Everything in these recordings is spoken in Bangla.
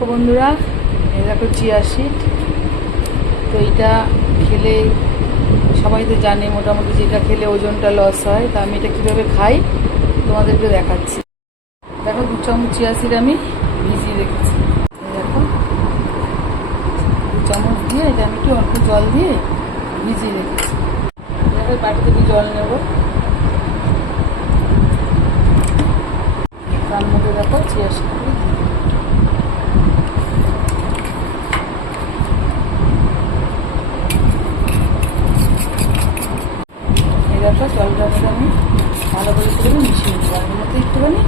বন্ধুরা, এই দেখো চিয়া সিড। তো এইটা খেলে সবাই তো জানে মোটামুটি যেটা খেলে ওজনটা লস হয়। তা আমি এটা কীভাবে খাই তোমাদেরকে দেখাচ্ছি। দেখো 2 চামচ চিয়া সিড আমি ভিজিয়ে রেখেছি। দেখো 2 চামচ দিয়ে এটা আমি একটু অল্প জল দিয়ে ভিজিয়ে রেখেছি। দেখো বাটিতে একটু জল নেব, তার মধ্যে দেখো চিয়া সিড জলটাকে আমি ভালো করে একটুখানি মিশিয়ে নেবো। এর মধ্যে একটুখানি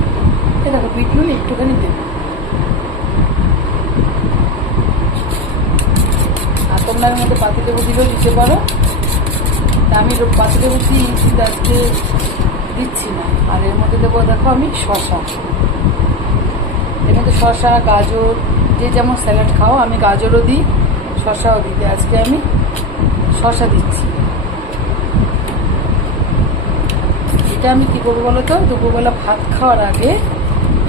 এ দেখো বিট নুন একটুখানি দেবো। আর তোমরা এর মধ্যে পাতিলেবু দিলেও দিতে পারো। তা আমি পাতিলেবু দিই কিন্তু আজকে দিচ্ছি না। আর এর মধ্যে দেবো দেখো আমি শসা। এর মধ্যে শসা, গাজর, যে যেমন স্যালাড খাও, আমি গাজরও দিই, শসাও দিই। আজকে আমি শসা দিচ্ছি। এটা আমি কী করবো বলো তো, দুপুরবেলা ভাত খাওয়ার আগে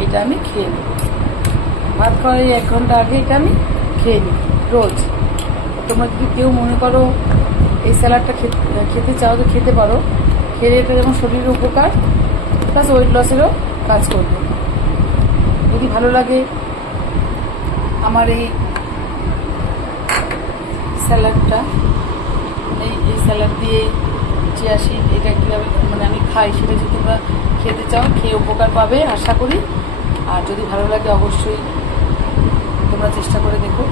এটা আমি খেয়ে নিই। ভাত খাওয়ার 1 ঘন্টা আগে এটা আমি খেয়ে নিই রোজ। তোমরা যদি কেউ মনে করো এই স্যালাডটা খেতে চাও তো খেতে পারো। খেলে এটা যেমন শরীরের উপকার প্লাস ওয়েট লসেরও কাজ করবে। যদি ভালো লাগে আমার এই স্যালাডটা, এই স্যালাড দিয়ে চিয়া সিড এটা কীভাবে মানে আমি খাই, সেটা যদি তোমরা খেতে চাও খেয়ে উপকার পাবে আশা করি। আর যদি ভালো লাগে অবশ্যই তোমরা চেষ্টা করে দেখো।